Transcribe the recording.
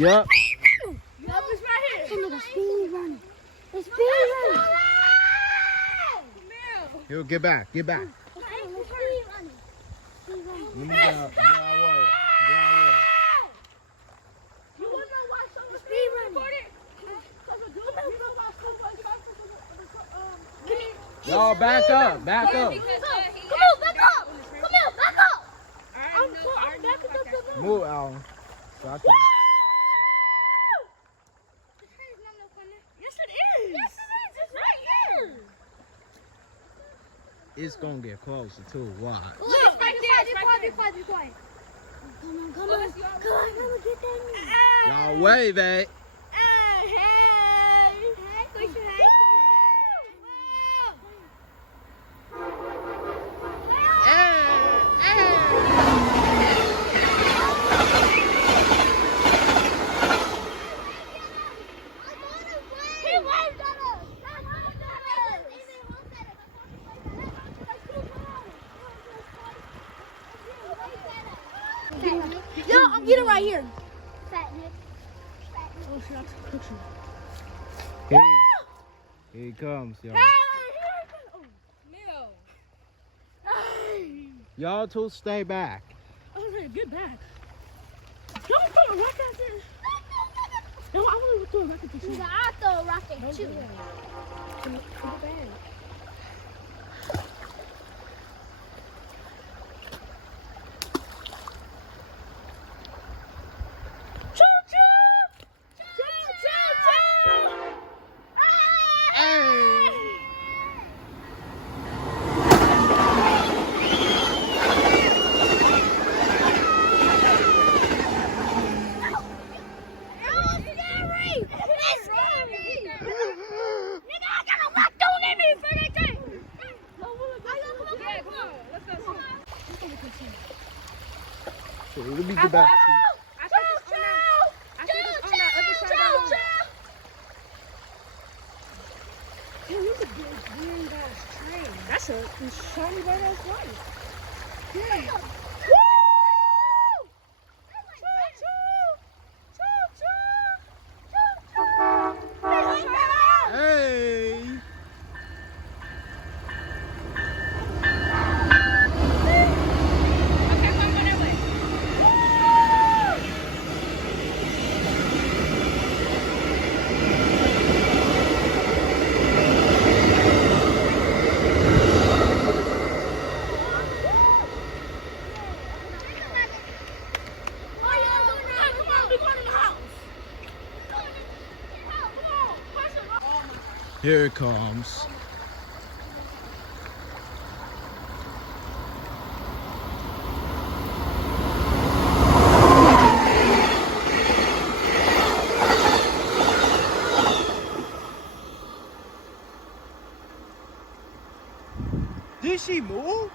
Yup. Yup, it's right here. Look at speed running. It's speed running. Yo, get back. Get back. Speed running. Let me get out. Get out of the way. Get out of the way. You want to know why so much Speed running. Y'all back up. Back up. Come here, back up. Come here, back up. I'm backing up the room. Move, Alan. Stop that. Yes, it is. Yes, it is. It's right here. It's gonna get closer too. Watch. Look, it's right there. It's right there. Be quiet. Come on, get that. Y'all wave at. Yo, I'm getting right here. Oh, shit, I took a picture. Here he comes, y'all. Y'all two stay back. Oh, man, get back. Don't throw a rocket at this. No, I want to throw a rocket at this. I'll throw a rocket too. So let me get back to you. That's a shiny bright ass light. Yeah. Hey! Here it comes. Did she move?